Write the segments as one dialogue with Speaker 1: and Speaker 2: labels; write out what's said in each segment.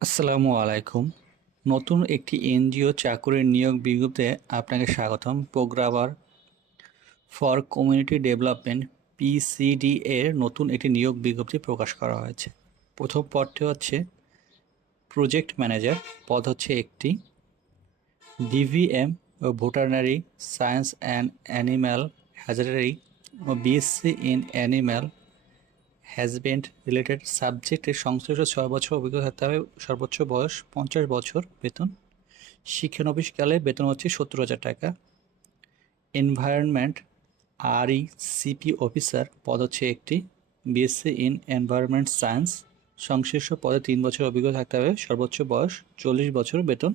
Speaker 1: আসসালামু আলাইকুম। নতুন একটি এনজিও চাকুরির নিয়োগ বিজ্ঞপ্তিতে আপনাকে স্বাগতম। Programmer for community development PCD এর নতুন একটি নিয়োগ বিজ্ঞপ্তি প্রকাশ করা হয়েছে। প্রথম পদটি হচ্ছে প্রজেক্ট ম্যানেজার, পদ হচ্ছে একটি ডিভিএম ও ভোটারনারি, সায়েন্স অ্যান্ড অ্যানিম্যাল হ্যাজারি ও BSc in animal husbandry related সাবজেক্টে সংশ্লিষ্ট ছয় বছর অভিজ্ঞতা থাকতে হবে। সর্বোচ্চ বয়স পঞ্চাশ বছর বেতন। শিক্ষানবিশকালে বেতন হচ্ছে সত্তর হাজার টাকা। এনভায়রনমেন্ট আর ই সিপি অফিসার পদ হচ্ছে একটি। বিএসসি ইন এনভায়রনমেন্ট সায়েন্স সংশ্লিষ্ট পদে তিন বছর অভিজ্ঞতা থাকতে হবে। সর্বোচ্চ বয়স চল্লিশ বছর বেতন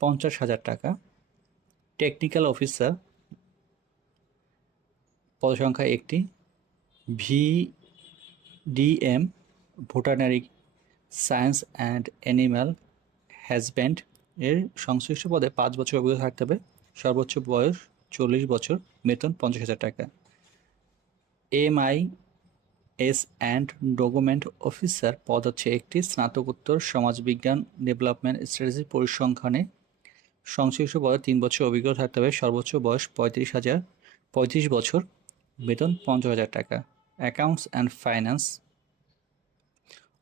Speaker 1: পঞ্চাশ হাজার টাকা। টেকনিক্যাল অফিসার পদসংখ্যা একটি। V DM veterinary science and animal husbandry এর সংশ্লিষ্ট পদে পাঁচ বছর অভিজ্ঞতা থাকতে হবে। সর্বোচ্চ বয়স চল্লিশ বছর, বেতন পঞ্চাশ হাজার টাকা। M I S and document officer পদ হচ্ছে একটি স্নাতকোত্তর সমাজবিজ্ঞান ডেভেলপমেন্ট স্ট্র্যাটেজি পরিসংখ্যানে। সংশ্লিষ্ট পদে তিন বছর অভিজ্ঞতা থাকতে হবে। সর্বোচ্চ বয়স পঁয়ত্রিশ হাজার, পঁয়ত্রিশ বছর, বেতন পঞ্চাশ হাজার টাকা। অ্যাকাউন্টস অ্যান্ড ফাইন্যান্স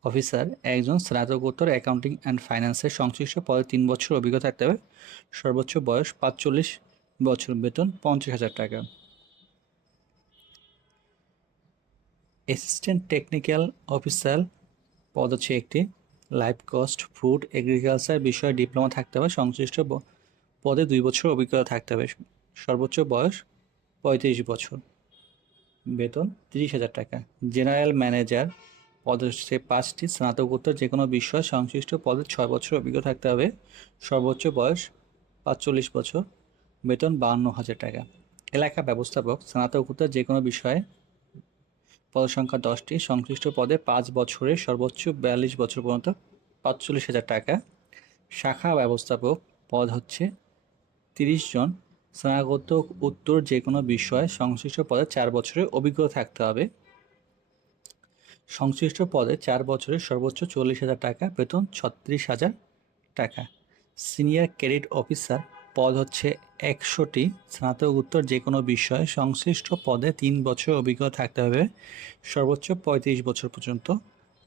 Speaker 1: অফিসার একজন স্নাতকোত্তর অ্যাকাউন্টিং অ্যান্ড ফাইন্যান্সের সংশ্লিষ্ট পদে তিন বছর অভিজ্ঞতা থাকতে হবে। সর্বোচ্চ বয়স পাঁচচল্লিশ বছর, বেতন পঞ্চাশ হাজার টাকা। অ্যাসিস্ট্যান্ট টেকনিক্যাল অফিসার পদ হচ্ছে একটি। লাইফ কস্ট ফুড এগ্রিকালচার বিষয়ে ডিপ্লোমা থাকতে হবে। সংশ্লিষ্ট পদে দুই বছর অভিজ্ঞতা থাকতে হবে। সর্বোচ্চ বয়স পঁয়ত্রিশ বছর। বেতন তিরিশ হাজার টাকা। জেনারেল ম্যানেজার পদ পাঁচটি স্নাতকোত্তর যে কোনো বিষয় সংশ্লিষ্ট পদে ছয় বছর অভিজ্ঞতা থাকতে হবে। সর্বোচ্চ বয়স পাঁচচল্লিশ বছর, বেতন বাহান্ন হাজার টাকা। এলাকা ব্যবস্থাপক স্নাতকোত্তর যে কোনো বিষয়ে পদ সংখ্যা দশটি, সংশ্লিষ্ট পদে পাঁচ বছরে সর্বোচ্চ বিয়াল্লিশ বছর পর্যন্ত পাঁচচল্লিশ হাজার টাকা। শাখা ব্যবস্থাপক পদ হচ্ছে তিরিশ জন স্নাতকোত্তর উত্তর যে কোনো বিষয়ে সংশ্লিষ্ট পদে চার বছরের অভিজ্ঞতা থাকতে হবে। সংশ্লিষ্ট পদে চার বছরের সর্বোচ্চ চল্লিশ হাজার টাকা, বেতন ছত্রিশ হাজার টাকা। সিনিয়র ক্রেডিট অফিসার পদ হচ্ছে একশোটি। স্নাতকোত্তর যে কোনো বিষয়ে সংশ্লিষ্ট পদে তিন বছর অভিজ্ঞতা থাকতে হবে। সর্বোচ্চ পঁয়ত্রিশ বছর পর্যন্ত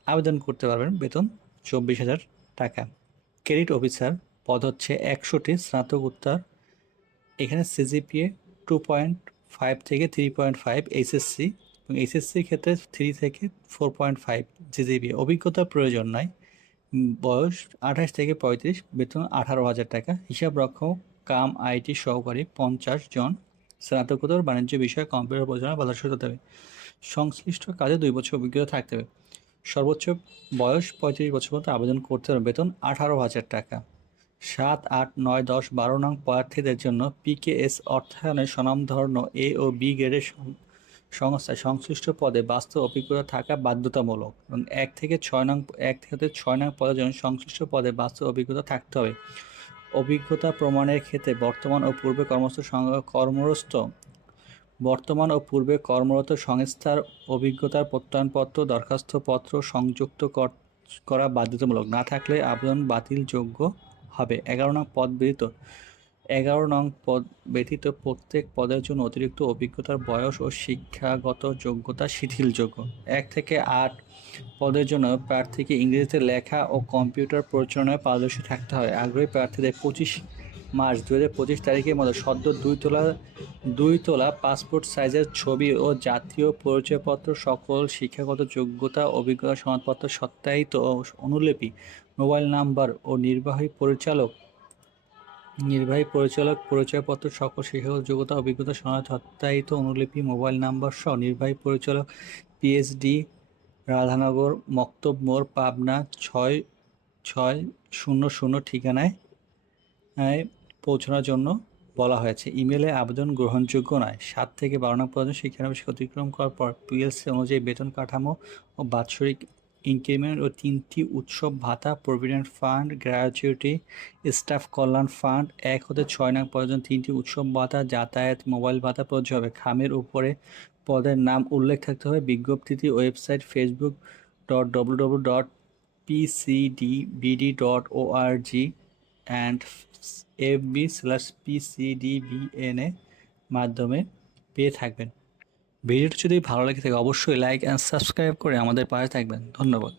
Speaker 1: আবেদন করতে পারবেন, বেতন চব্বিশ হাজার টাকা। ক্রেডিট অফিসার পদ হচ্ছে একশোটি। স্নাতকোত্তর এখানে সিজিপিএ টু পয়েন্ট ফাইভ থেকে থ্রি পয়েন্ট ফাইভ এইচএসসি এবং এইচএসসির ক্ষেত্রে থ্রি থেকে ফোর পয়েন্ট ফাইভ জিজিপি অভিজ্ঞতার প্রয়োজন উম, বয়স আঠাশ থেকে পঁয়ত্রিশ বেতন আঠারো হাজার টাকা। হিসাব রক্ষক কাম আইটি সহকারী পঞ্চাশ জন। স্নাতকোত্তর বাণিজ্য বিষয়ে কম্পিউটার পরিচালনা বাধার হতে হবে। সংশ্লিষ্ট কাজে দুই বছর অভিজ্ঞতা থাকতে হবে। সর্বোচ্চ বয়স পঁয়ত্রিশ বছর পর্যন্ত আবেদন করতে হবে। বেতন আঠারো হাজার টাকা। সাত, আট, নয়, দশ, বারো নং প্রার্থীদের জন্য পিকেএস অর্থায়নের স্বনামধন্য এ ও বি গ্রেডের সংস্থায় সংশ্লিষ্ট পদে বাস্তব অভিজ্ঞতা থাকা বাধ্যতামূলক। এবং এক থেকে ছয় নং, এক থেকে ছয় নং পদের জন্য সংশ্লিষ্ট পদে বাস্তব অভিজ্ঞতা থাকতে হবে। অভিজ্ঞতা প্রমাণের ক্ষেত্রে বর্তমান ও পূর্বে কর্মস্থ কর্মরত বর্তমান ও পূর্বে কর্মরত সংস্থার অভিজ্ঞতার প্রত্যয়নপত্র, দরখাস্তপত্র সংযুক্ত কর- করা বাধ্যতামূলক। না থাকলে আবেদন বাতিলযোগ্য হবে। এগারো নং পদ ব্যতীত, এগারো নং পদ ব্যতীত প্রত্যেক পদের জন্য অতিরিক্ত অভিজ্ঞতার বয়স ও শিক্ষাগত যোগ্যতা শিথিলযোগ্য। এক থেকে আট পদের জন্য প্রার্থীকে ইংরেজিতে লেখা ও কম্পিউটার প্রচারণায় পারদর্শী থাকতে হয়। আগ্রহী প্রার্থীদের পঁচিশ মার্চ দু হাজার পঁচিশ তারিখের মধ্যে সদ্য দুই তোলা দুই তোলা পাসপোর্ট সাইজের ছবি ও জাতীয় পরিচয়পত্র সকল শিক্ষাগত যোগ্যতা, অভিজ্ঞতা, সনদপত্র সত্যায়িত অনুলিপি, মোবাইল নাম্বার ও নির্বাহী পরিচালক নির্বাহী পরিচালক, পরিচয়পত্র সকল শিক্ষাগত যোগ্যতা, অভিজ্ঞতা সত্যায়িত, অনুলিপি, মোবাইল নাম্বার সহ নির্বাহী পরিচালক, পিএইচডি, রাধানগর, মক্তব মোড়, পাবনা ছয় ছয়, শূন্য শূন্য ঠিকানায় পৌঁছানোর জন্য বলা হয়েছে। ইমেলে আবেদন গ্রহণযোগ্য নয়। সাত থেকে বারো নং পর্যন্ত শিক্ষানবিশ অতিক্রম করার পর পিএলসি অনুযায়ী বেতন কাঠামো ও বাৎসরিক ইনক্রিমেন্ট ও তিনটি উৎসব ভাতা, প্রভিডেন্ট ফান্ড, গ্র্যাচুইটি, স্টাফ কল্যাণ ফান্ড, এক হতে ছয় নং পর্যন্ত তিনটি উৎসব ভাতা, যাতায়াত, মোবাইল ভাতা প্রযোজ্য হবে। খামের উপরে পদের নাম উল্লেখ থাকতে হবে। বিজ্ঞপ্তিটি website Facebook dot W W dot PCDBD dot O R G and F B slash PCDBNA মাধ্যমে পেয়ে থাকবেন। ভিডিওটি যদি ভালো লেগে থাকে, অবশ্যই লাইক অ্যান্ড সাবস্ক্রাইব করে আমাদের পাশে থাকবেন। ধন্যবাদ।